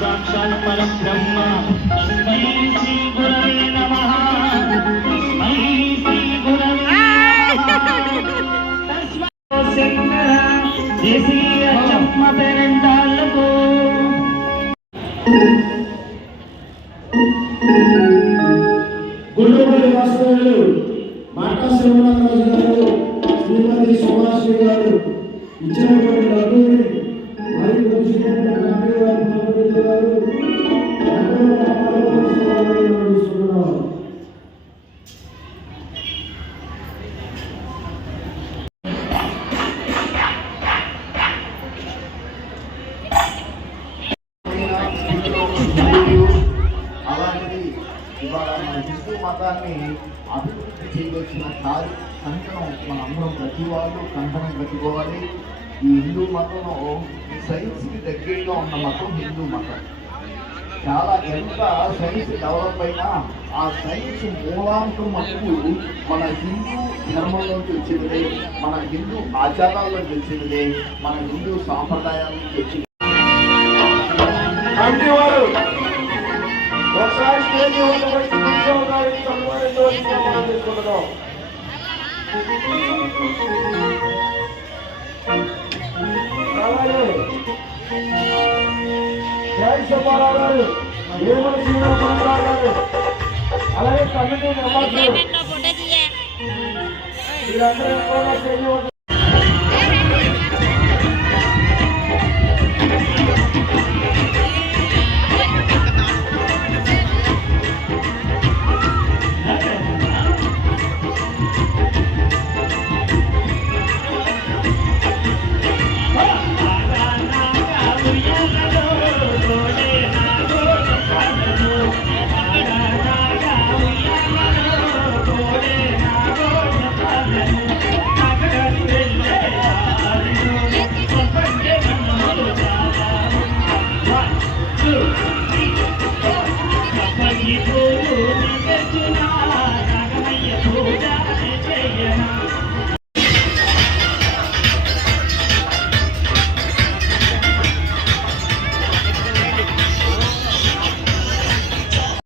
साक्षात् परब्रह्म तस्मै श्री गुरवे नमः तस्मै श्री गुरवे नमः तस्मै देशीय चम्म पेरेंटालको గుండెపల్లి వాస్తవ్యులు మాటా శ్రీనివాసరాజు గారు శ్రీమతి సుభాషి గారు ఇచ్చినటువంటి లడ్డూని మరియు అలాంటిది ఇవాళ మన హిందూ మతాన్ని అభివృద్ధి చేయవలసిన కంకణం మన అందరం ప్రతి వాళ్ళు కంకణం కట్టుకోవాలి. ఈ హిందూ మతంలో సైన్స్కి దగ్గరగా ఉన్న మతం హిందూ మతం. చాలా ఎంత సైన్స్ డెవలప్ అయినా ఆ సైన్స్ మూలాంశం మటుకు మన హిందూ ధర్మంలోకి వచ్చినదే, మన హిందూ ఆచారాల్లోకి వచ్చినదే, మన హిందూ సాంప్రదాయాల్లోకి వచ్చింది. ఒకసారి స్టేజ్ గారికి సన్మానించవలసిందిగా జై సుబ్బారావు గారు, వేమల శ్రీనివాసరావు గారు, అలాగే కమిటీ మెంబర్స్ వీరందరూ ఎక్కువగా స్టేజ్